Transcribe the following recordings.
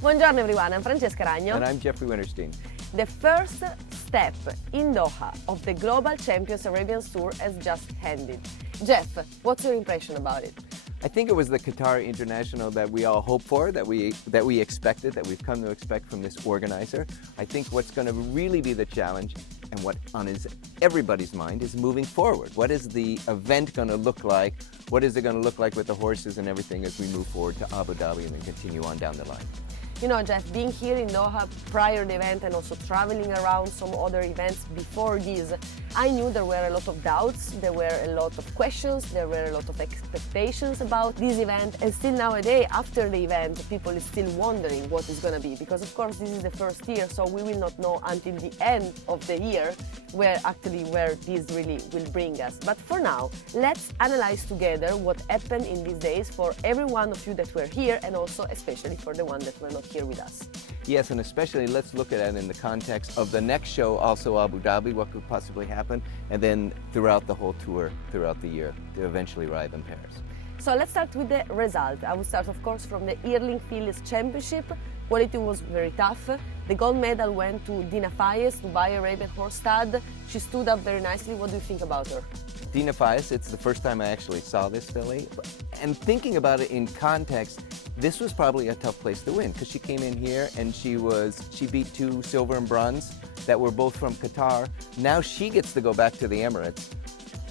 Buongiorno everyone, I'm Francesca Ragno. And I'm Jeffrey Winterstein. The first step in Doha of the Global Champions Arabians Tour has just ended. Jeff, what's your impression about it? I think it was the Qatar International that we all hoped for, that we expected, that we've come to expect from this organizer. I think what's going to really be the challenge, and what on everybody's mind, is moving forward. What is the event going to look like? What is it going to look like with the horses and everything as we move forward to Abu Dhabi and then continue on down the line? You know, Jeff, being here in Doha prior to the event and also traveling around some other events before this, I knew there were a lot of doubts, there were a lot of questions, there were a lot of expectations about this event, and still nowadays, after the event, people is still wondering what it's going to be, because of course this is the first year, so we will not know until the end of the year where this really will bring us. But for now, let's analyze together what happened in these days for every one of you that were here, and also especially for the one that were not here with us. Yes, and especially let's look at it in the context of the next show, also Abu Dhabi, what could possibly happen, and then throughout the whole tour, throughout the year, to eventually arrive in Paris. So let's start with the result. I will start, of course, from the Yearling Fillies Championship. Quality was very tough. The gold medal went to Dina Fayez, Dubai Arabian Horse Stud. She stood up very nicely. What do you think about her? Dina Fayez, it's the first time I actually saw this filly. And thinking about it in context, this was probably a tough place to win because she came in here and she beat two silver and bronze that were both from Qatar. Now she gets to go back to the Emirates.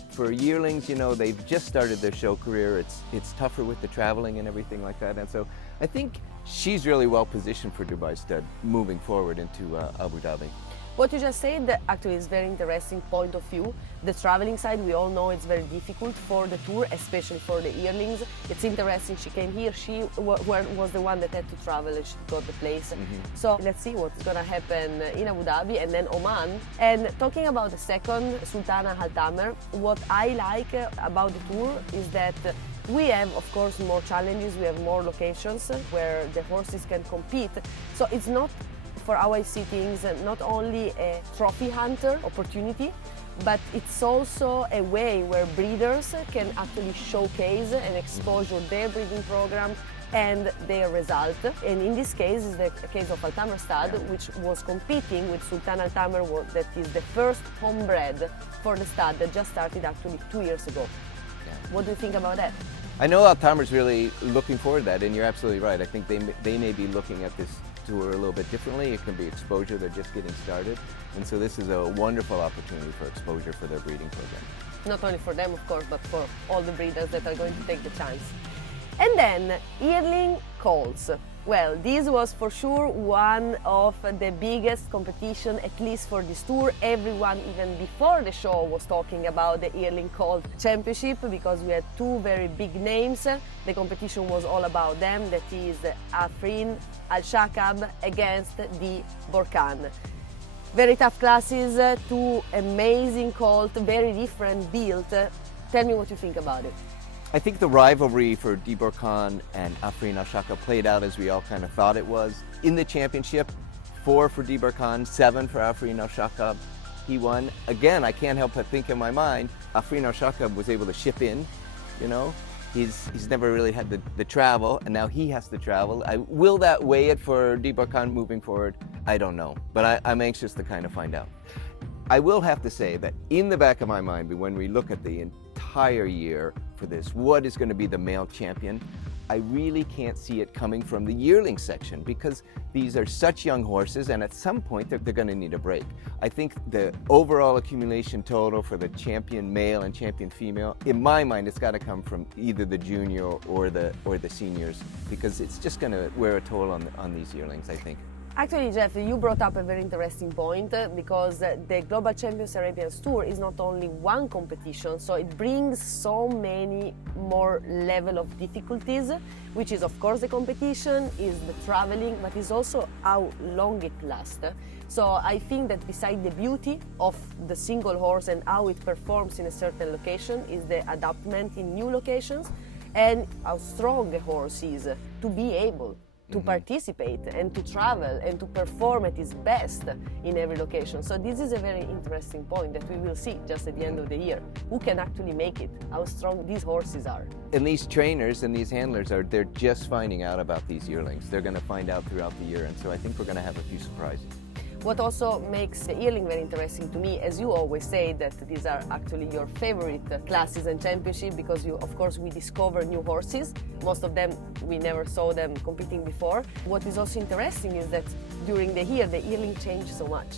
For yearlings, you know, they've just started their show career. It's tougher with the traveling and everything like that. And so I think she's really well positioned for Dubai Stud moving forward into Abu Dhabi. What you just said actually is a very interesting point of view. The traveling side, we all know it's very difficult for the tour, especially for the yearlings. It's interesting, she came here, she was the one that had to travel and she got the place. So let's see what's going to happen in Abu Dhabi and then Oman. And talking about the second, Sultana Al Tamer, what I like about the tour is that we have, of course, more challenges, we have more locations where the horses can compete. So it's not, for our sittings, not only a trophy hunter opportunity, but it's also a way where breeders can actually showcase and expose their breeding programs and their result. And in this case is the case of Al Tamer Stud, which was competing with Sultan Al Tamer, that is the first homebred for the stud that just started actually 2 years ago. What do you think about that? I know Al Tamer's really looking forward to that, and you're absolutely right. I think they may be looking at this tour a little bit differently. It can be exposure, they're just getting started. And so this is a wonderful opportunity for exposure for their breeding program. Not only for them, of course, but for all the breeders that are going to take the chance. And then, Yearling colts. Well, this was for sure one of the biggest competition, at least for this tour. Everyone, even before the show, was talking about the Yearling Colt Championship because we had two very big names. The competition was all about them, that is Afrin Al-Shakab against the Borkan. Very tough classes, two amazing colts, very different build. Tell me what you think about it. I think the rivalry for Dibor Khan and Afrin Al-Shaka played out as we all kind of thought it was. In the championship, 4 for Dibor Khan, 7 for Afrin Al-Shaka. He won. Again, I can't help but think in my mind, Afrin Al-Shaka was able to ship in, you know. He's never really had the travel, and now he has to travel. Will that weigh it for Dibor Khan moving forward? I don't know, but I'm anxious to kind of find out. I will have to say that in the back of my mind, when we look at the entire year for this, what is going to be the male champion, I really can't see it coming from the yearling section because these are such young horses and at some point they're going to need a break. I think the overall accumulation total for the champion male and champion female, in my mind, it's got to come from either the junior or the seniors because it's just going to wear a toll on these yearlings, I think. Actually, Jeff, you brought up a very interesting point because the Global Champions Arabians Tour is not only one competition, so it brings so many more level of difficulties, which is of course the competition, is the traveling, but is also how long it lasts. So I think that beside the beauty of the single horse and how it performs in a certain location is the adaptment in new locations and how strong the horse is to be able to participate and to travel and to perform at his best in every location. So this is a very interesting point that we will see just at the end of the year. Who can actually make it, how strong these horses are. And these trainers and these handlers they're just finding out about these yearlings. They're going to find out throughout the year, and so I think we're going to have a few surprises. What also makes the yearling very interesting to me, as you always say, that these are actually your favorite classes and championship, because of course we discover new horses. Most of them we never saw them competing before. What is also interesting is that during the year the yearling changed so much.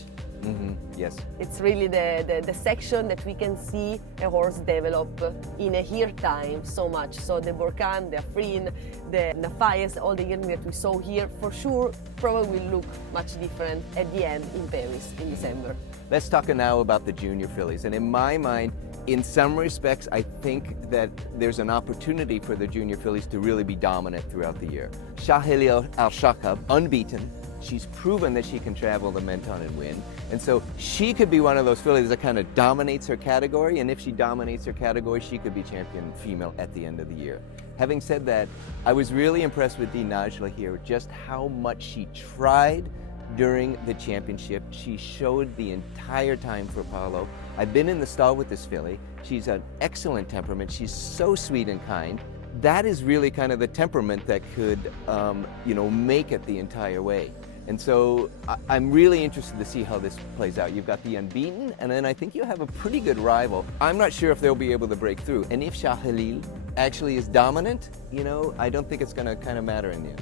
Yes. It's really the section that we can see a horse develop in a year time so much. So the Borkan, the Afrin, the Nafayes, all the yearling that we saw here, for sure, probably will look much different at the end in Paris in December. Let's talk now about the junior fillies. And in my mind, in some respects, I think that there's an opportunity for the junior fillies to really be dominant throughout the year. Shahil Al-Shakab, unbeaten. She's proven that she can travel the Menton and win. And so she could be one of those fillies that kind of dominates her category. And if she dominates her category, she could be champion female at the end of the year. Having said that, I was really impressed with Dee Najla here, just how much she tried during the championship. She showed the entire time for Paolo. I've been in the stall with this filly. She's an excellent temperament. She's so sweet and kind. That is really kind of the temperament that could, make it the entire way. And so I'm really interested to see how this plays out. You've got the unbeaten, and then I think you have a pretty good rival. I'm not sure if they'll be able to break through. And if Shah Khalil actually is dominant, I don't think it's going to kind of matter in the end.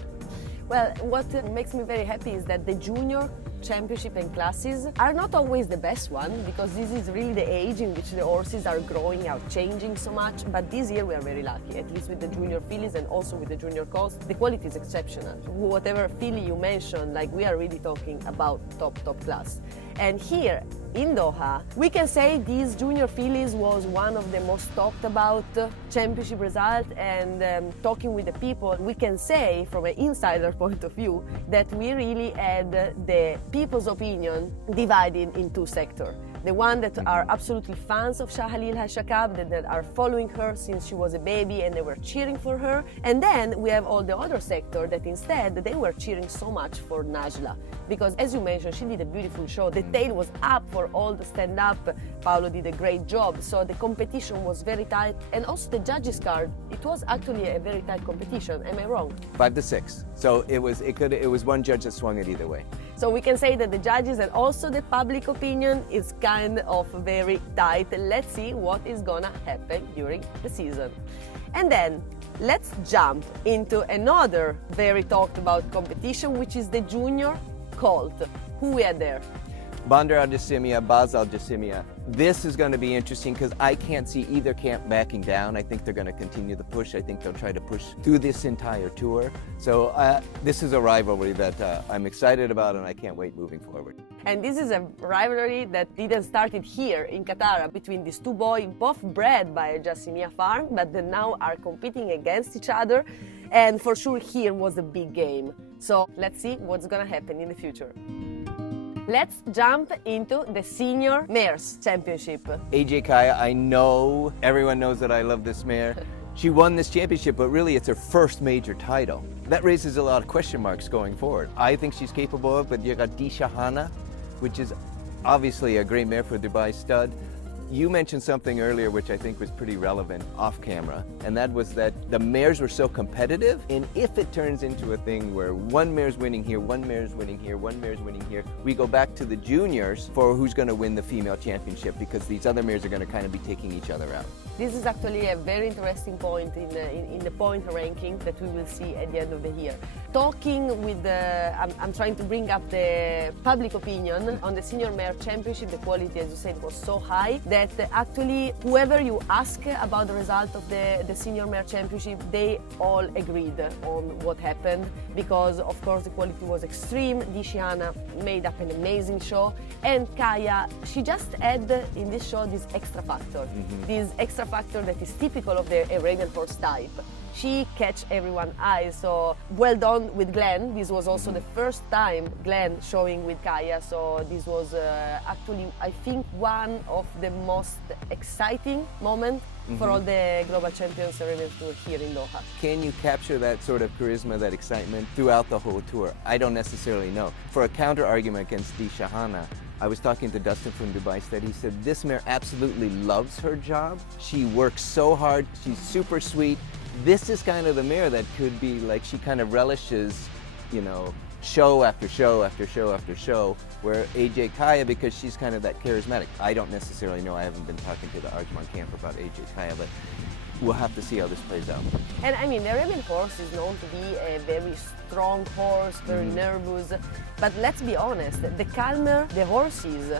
Well, what makes me very happy is that the junior championship and classes are not always the best one, because this is really the age in which the horses are growing out, changing so much. But this year we are very lucky, at least with the junior fillies and also with the junior colts. The quality is exceptional. Whatever filly you mention, we are really talking about top class. And here in Doha, we can say these junior fillies was one of the most talked about championship result. And talking with the people, we can say from an insider point of view that we really had the people's opinion divided in two sectors. The one that are absolutely fans of Shah Khalil Hashakab, that are following her since she was a baby and they were cheering for her. And then we have all the other sector that instead they were cheering so much for Najla. Because as you mentioned, she did a beautiful show. The tail was up for all the stand-up. Paolo did a great job. So the competition was very tight. And also the judges' card, it was actually a very tight competition. Am I wrong? 5-6. So it was one judge that swung it either way. So we can say that the judges and also the public opinion is kind of very tight. Let's see what is gonna happen during the season. And then let's jump into another very talked about competition, which is the junior colt. Who we had there? Bandar Al-Jassimia, Baz Al-Jassimia. This is going to be interesting because I can't see either camp backing down. I think they're going to continue the push. I think they'll try to push through this entire tour. So this is a rivalry that I'm excited about, and I can't wait moving forward. And this is a rivalry that didn't start here in Qatar between these two boys, both bred by a Jassimia farm, but they now are competing against each other. And for sure here was a big game. So let's see what's going to happen in the future. Let's jump into the Senior Mares Championship. AJ Kaya, I know everyone knows that I love this mare. She won this championship, but really it's her first major title. That raises a lot of question marks going forward. I think she's capable of, but you got Di Shahana, which is obviously a great mare for Dubai stud. You mentioned something earlier which I think was pretty relevant off camera, and that was that the mares were so competitive, and if it turns into a thing where one mare's winning here, one mare's winning here, one mare's winning here, we go back to the juniors for who's going to win the female championship, because these other mares are going to kind of be taking each other out. This is actually a very interesting point in the point ranking that we will see at the end of the year. Talking with I'm trying to bring up the public opinion on the Senior Mare Championship. The quality, as you said, was so high that actually whoever you ask about the result of the Senior Mare Championship, they all agreed on what happened, because of course the quality was extreme. Dishiana made up an amazing show, and Kaya, she just had in this show this extra factor, this extra factor that is typical of the Arabian horse type. She catch everyone's eyes, so well done with Glenn. This was also the first time Glenn showing with Kaya, so this was actually, I think, one of the most exciting moment for all the Global Champions Arabians Tour here in Doha. Can you capture that sort of charisma, that excitement throughout the whole tour? I don't necessarily know. For a counter argument against the Shahana, I was talking to Dustin from Dubai State. He said this mare absolutely loves her job. She works so hard. She's super sweet. This is kind of the mare that could be like, she kind of relishes, you know, show after show after show after show, where AJ Kaya, because she's kind of that charismatic. I don't necessarily know. I haven't been talking to the Arjman camp about AJ Kaya, but we'll have to see how this plays out. And I mean, the Arabian horse is known to be a very strong horse, very nervous. But let's be honest, the calmer the horse is,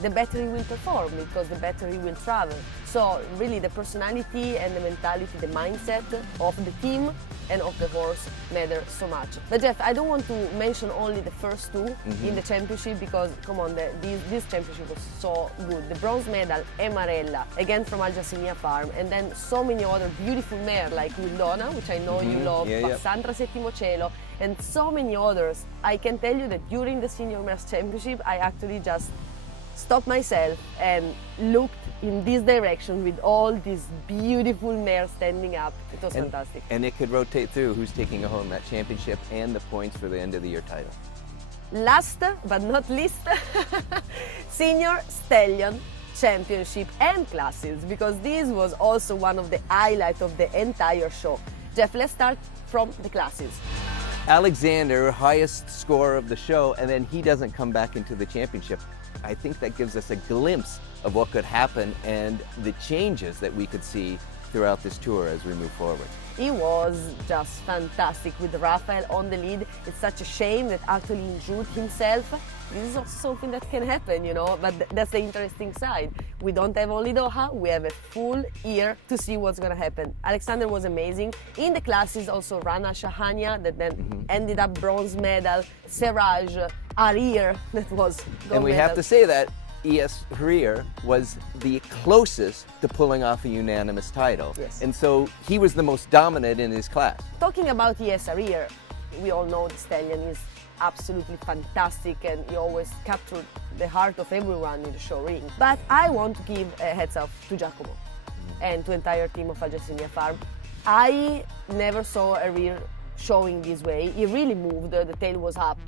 the better he will perform, because the better he will travel. So really the personality and the mentality, the mindset of the team and of the horse matter so much. But Jeff, I don't want to mention only the first two in the championship, because come on, this championship was so good. The bronze medal, Emarella, again from Al Jassimia Farm, and then so many other beautiful mares like Wildona, which I know you love, Sandra Settimo Cielo, and so many others. I can tell you that during the Senior Mares Championship, I actually just stopped myself and looked in this direction with all these beautiful mares standing up. It was fantastic. And it could rotate through who's taking home that championship and the points for the end of the year title. Last but not least, Senior Stallion Championship and Classes, because this was also one of the highlights of the entire show. Jeff, let's start from the Classes. Alexander, highest score of the show, and then he doesn't come back into the championship. I think that gives us a glimpse of what could happen and the changes that we could see throughout this tour as we move forward. He was just fantastic with Rafael on the lead. It's such a shame that actually injured himself. This is also something that can happen, you know, but that's the interesting side. We don't have only Doha, we have a full year to see what's going to happen. Alexander was amazing. In the Classes also Rana Shahania, that then ended up bronze medal, Seraj, Arir, that was gold And we medal. have to say that ES Harir was the closest to pulling off a unanimous title. Yes. And so he was the most dominant in his class. Talking about ES Arir, we all know the stallion is absolutely fantastic and he always captured the heart of everyone in the show ring. But I want to give a heads up to Giacomo and to the entire team of Al Jassimia Farm. I never saw Arir showing this way. He really moved, the tail was up.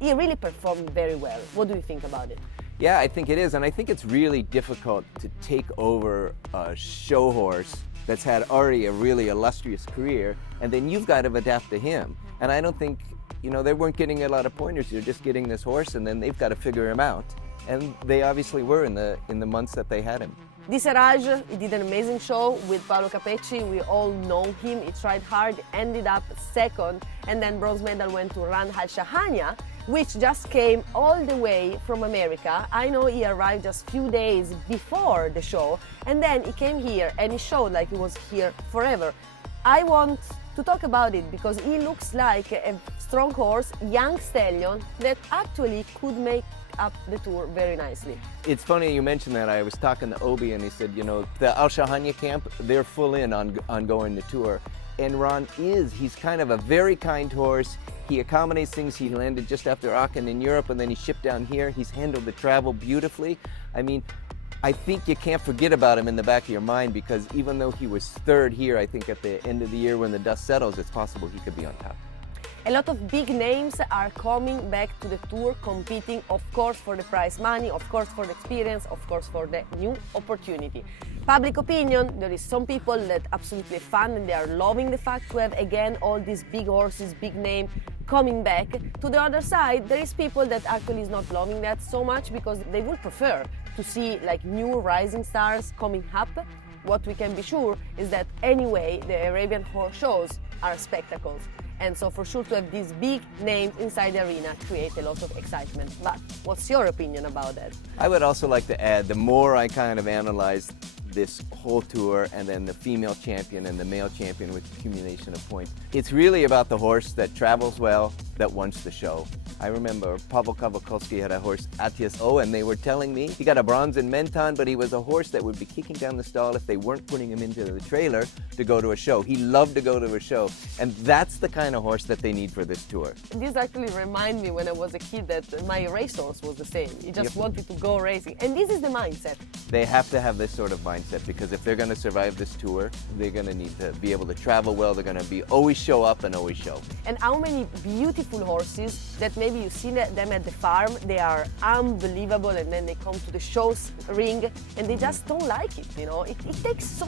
He really performed very well. What do you think about it? Yeah, I think it is, and I think it's really difficult to take over a show horse that's had already a really illustrious career, and then you've got to adapt to him. And I don't think, you know, they weren't getting a lot of pointers. They're just getting this horse, and then they've got to figure him out. And they obviously were in the months that they had him. Di Seraj, he did an amazing show with Paolo Capecci. We all know him. He tried hard, ended up second, and then bronze medal went to Ran Al Shahania, which just came all the way from America. I know he arrived just a few days before the show, and then he came here and he showed like he was here forever. I want to talk about it because he looks like a strong horse, young stallion that actually could make up the tour very nicely. It's funny you mentioned that. I was talking to Obi and he said, you know, the Al Shahania camp, they're full in on going the tour. And Ron he's kind of a very kind horse. He accommodates things. He landed just after Aachen in Europe and then he shipped down here. He's handled the travel beautifully. I mean, I think you can't forget about him in the back of your mind, because even though he was third here, I think at the end of the year when the dust settles, it's possible he could be on top. A lot of big names are coming back to the tour, competing, of course, for the prize money, of course, for the experience, of course, for the new opportunity. Public opinion, there is some people that absolutely fun and they are loving the fact to have again all these big horses, big name coming back. To the other side, there is people that actually is not loving that so much because they would prefer to see like new rising stars coming up. What we can be sure is that anyway, the Arabian horse shows are spectacles. And so for sure to have these big names inside the arena create a lot of excitement. But what's your opinion about that? I would also like to add, the more I kind of analyzed this whole tour, and then the female champion and the male champion with accumulation of points. It's really about the horse that travels well, that wants the show. I remember Pavel Kowalkowski had a horse, ATSO, and they were telling me he got a bronze in Menton, but he was a horse that would be kicking down the stall if they weren't putting him into the trailer to go to a show. He loved to go to a show, and that's the kind of horse that they need for this tour. This actually reminds me when I was a kid that my racehorse was the same. He just wanted to go racing, and this is the mindset. They have to have this sort of mindset, because if they're going to survive this tour, they're going to need to be able to travel well. They're going to be always show up and always show. And how many beautiful horses that maybe you see them at the farm, they are unbelievable, and then they come to the shows ring and they just don't like it, you know. It takes so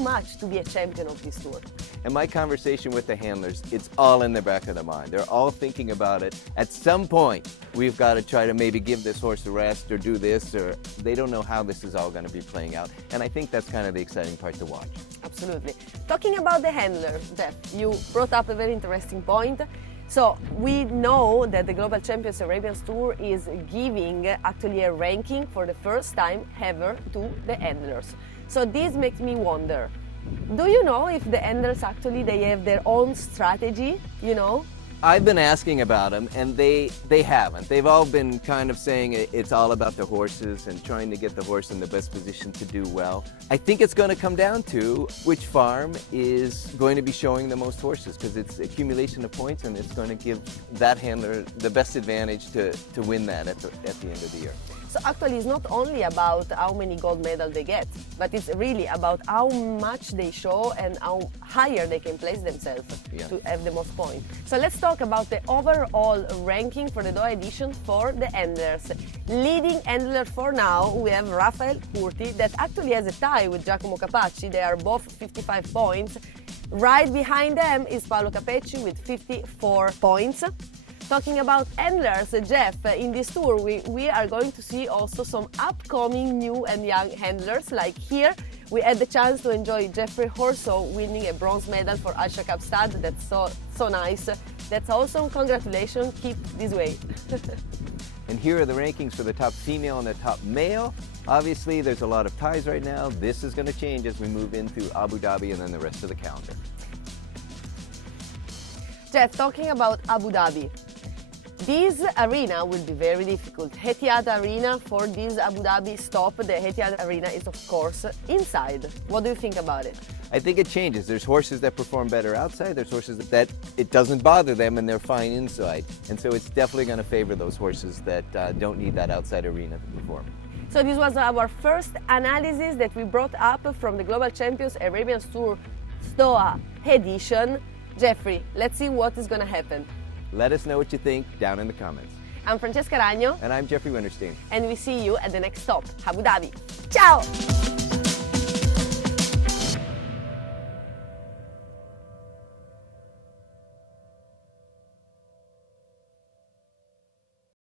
much to be a champion of this tour. In my conversation with the handlers, it's all in the back of their mind. They're all thinking about it. At some point, we've got to try to maybe give this horse a rest or do this, or they don't know how this is all going to be playing out. And I think that's kind of the exciting part to watch. Absolutely. Talking about the handler, Jeff, you brought up a very interesting point. So we know that the Global Champions Arabians Tour is giving actually a ranking for the first time ever to the handlers. So this makes me wonder, do you know if the handlers actually they have their own strategy, you know? I've been asking about them, and they haven't. They've all been kind of saying it's all about the horses and trying to get the horse in the best position to do well. I think it's going to come down to which farm is going to be showing the most horses, because it's accumulation of points, and it's going to give that handler the best advantage to win that at the end of the year. So actually it's not only about how many gold medals they get, but it's really about how much they show and how higher they can place themselves to have the most points. So let's talk about the overall ranking for the Doha edition for the handlers. Leading handler for now, we have Rafael Curti, that actually has a tie with Giacomo Capacci. They are both 55 points. Right behind them is Paolo Capecci with 54 points. Talking about handlers, Jeff, in this tour we are going to see also some upcoming new and young handlers. Like here, we had the chance to enjoy Jeffrey Horso winning a bronze medal for Al Shakab Stud. That's so nice. That's awesome. Congratulations. Keep this way. And here are the rankings for the top female and the top male. Obviously, there's a lot of ties right now. This is going to change as we move into Abu Dhabi and then the rest of the calendar. Jeff, talking about Abu Dhabi, this arena will be very difficult. Etihad Arena for this Abu Dhabi stop, the Etihad Arena is of course inside. What do you think about it? I think it changes. There's horses that perform better outside. There's horses that it doesn't bother them and they're fine inside. And so it's definitely going to favor those horses that don't need that outside arena to perform. So this was our first analysis that we brought up from the Global Champions Arabians Tour Doha edition. Jeffrey, let's see what is going to happen. Let us know what you think down in the comments. I'm Francesca Ragno. And I'm Jeffrey Winterstein. And we see you at the next stop, Abu Dhabi. Ciao!